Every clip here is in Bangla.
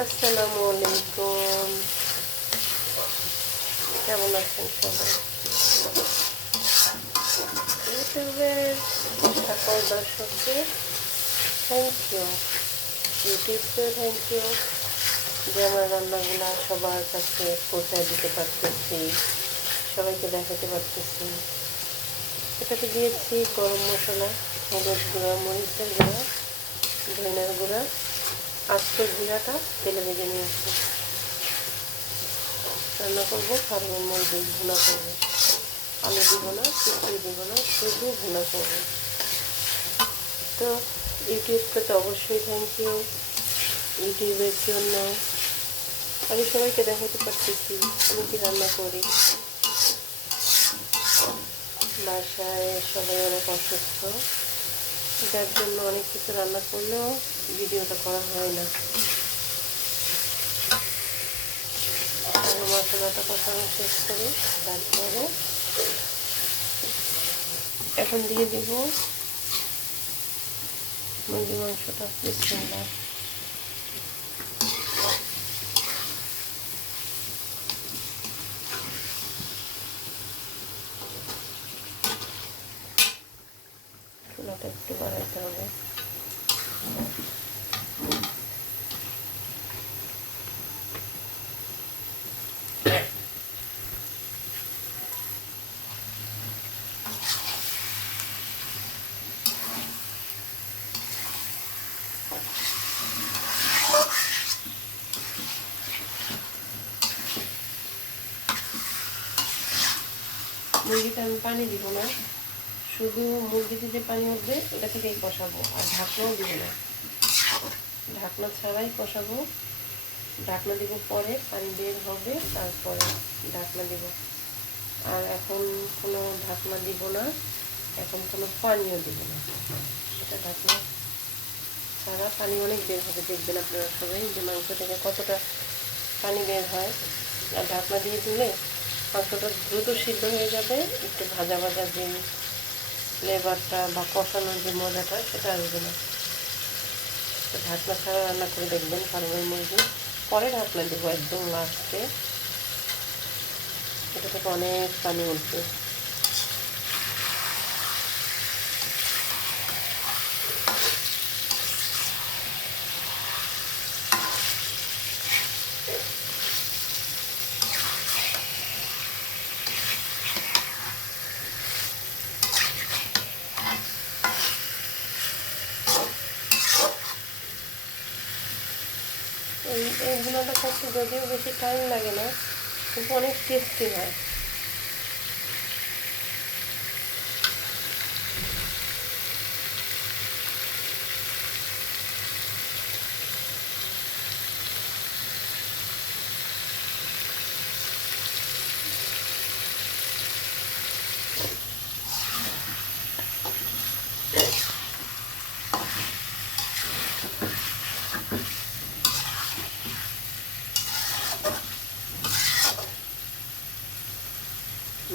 আসসালামু আলাইকুম। কেমন আছেন সবাই? ইউটিউবের সকল দর্শককে থ্যাংক ইউ। ইউটিউবকে থ্যাংক ইউ যে আমার রান্নাগুলো সবার কাছে পৌঁছায় দিতে পারতেছি, সবাইকে দেখাতে পারতেছি। এটাতে দিয়েছি গরম মশলা, হলুদ গুঁড়া, মরিচের গুঁড়া, ধনিয়ার গুঁড়া, আস্ত জিরাটা তেলে ভেজে নিয়েছি। রান্না করবো ফার্মের মুরগি, ভুনা করবো। আলু দিব না, কিছুই দিব না, শুধু ভুনা করবো। তো ইউটিউবকে তো অবশ্যই থ্যাংক ইউ। ইউটিউবের জন্য আমি সবাইকে দেখাতে পারতেছি আমি কি রান্না করি। বাসায় সবাই অনেক অসুস্থ, যার জন্য অনেক কিছু রান্না করলেও ভিডিওটা করা হয় না। মশলাটা কষানো শেষ করে তারপরে এখন দিয়ে দিব মুরগি মাংসটা। বিসমিল্লাহ। চুলাটা একটু বাড়াইতে হবে। মুরগিতে আমি পানি দিব না, শুধু মুরগিতে যে পানি উঠবে ওটা থেকেই কষাবো, আর ঢাকনাও দিব না। ঢাকনা ছাড়াই কষাবো। ঢাকনা দিব পরে, পানি বের হবে তারপরে ঢাকনা দিব। আর এখন কোনো ঢাকনা দিব না, এখন কোনো পানিও দিব না। এটা ঢাকনা ছাড়া পানি অনেক বের হবে, দেখবেন আপনারা সবাই যে মাংস থেকে কতটা পানি বের হয়। আর ঢাকনা দিয়ে দিলে মাংসটা দ্রুত সিদ্ধ হয়ে যাবে, একটু ভাজা ভাজা যে ফ্লেভারটা বা কষানোর যে মজাটা সেটা আসবে না। তো ঢাকনা ছাড়া রান্না করে দেখবেন ফার্মের মুরগি। পরে ঢাকনা দেবো একদম লাস্টে, এটা থেকে অনেক পানি উঠবে। এই ভুনাটা করতে যদিও বেশি টাইম লাগে না, কিন্তু অনেক টেস্টি হয়।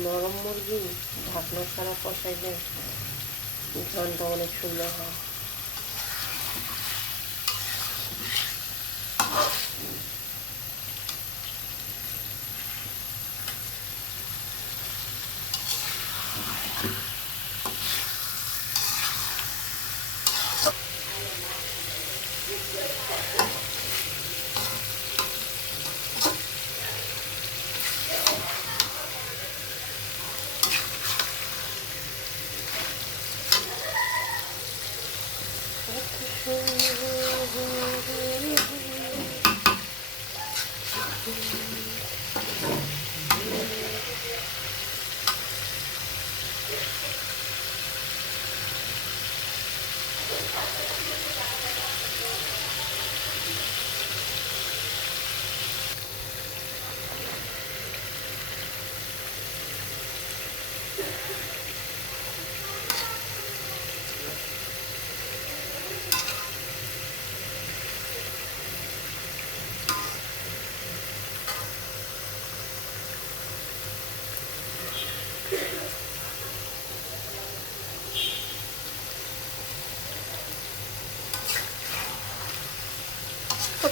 নরম মুরগি ঢাকনা ছাড়া কষাইলে ঘ্রাণটা অনেক সুন্দর হয়।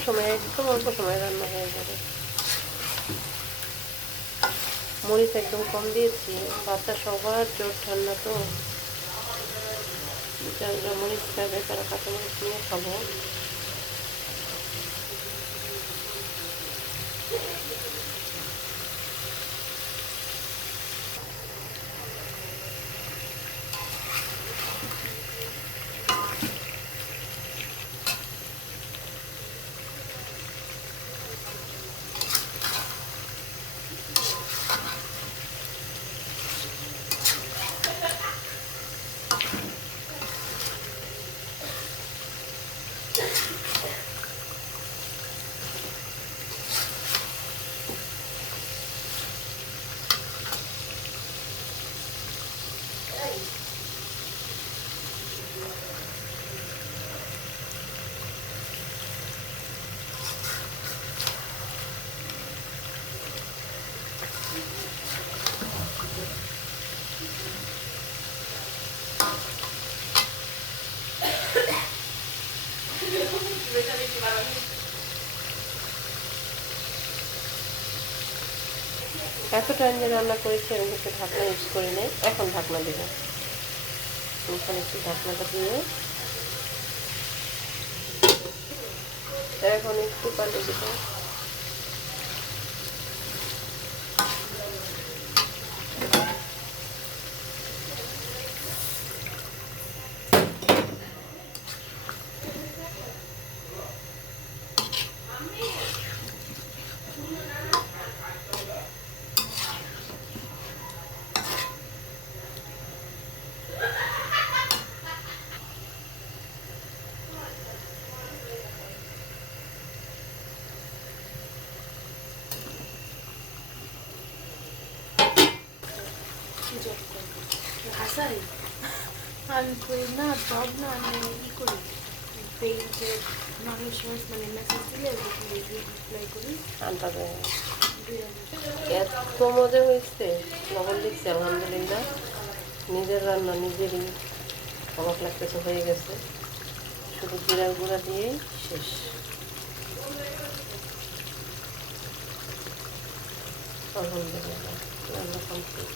সময়, একদম অল্প সময় রান্না হয়ে যাবে। মরিচ একদম কম দিয়েছি, বাচ্চা সবার জ্বর ঠান্ডা তো, যারা মরিচ খাবে তারা কাঁচামরিচ নিয়ে খাবো। এত টাইম যে রান্না করেছি আমি কিছু ঢাকনা ইউজ করি নাই, এখন ঢাকনা দেব। এখানে একটু ঢাকনাটা দিয়ে এখন একটু পানি দেব। হাসাই আমি করি না, সব না আমি ই করি, পেজে মানুষ মানে মেসেজ দিলে রিপ্লাই করি। এত মজা হয়েছে, লবণ দিচ্ছি আলহামদুলিল্লাহ। নিজের রান্না নিজেরই অবাক লাগতেছে, হয়ে গেছে। শুধু জিরার গুঁড়া দিয়েই শেষ। আলহামদুলিল্লাহ রান্না কমপ্লিট।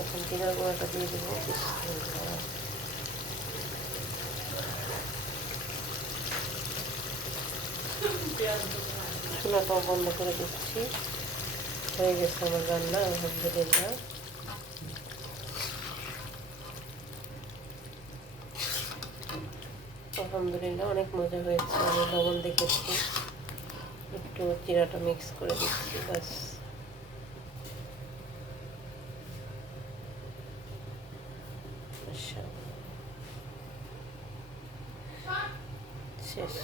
এখন জিরার গুঁড়াটা দিয়ে দেবো। চুলাটাও বন্ধ করে দিচ্ছি। হয়ে গেছে আমার রান্না আলহামদুলিল্লাহ। আলহামদুলিল্লাহ অনেক মজা হয়েছে। আমি লবণ দেখেছি, একটু জিরাটা মিক্স করে দিচ্ছি, বাস। শেষ।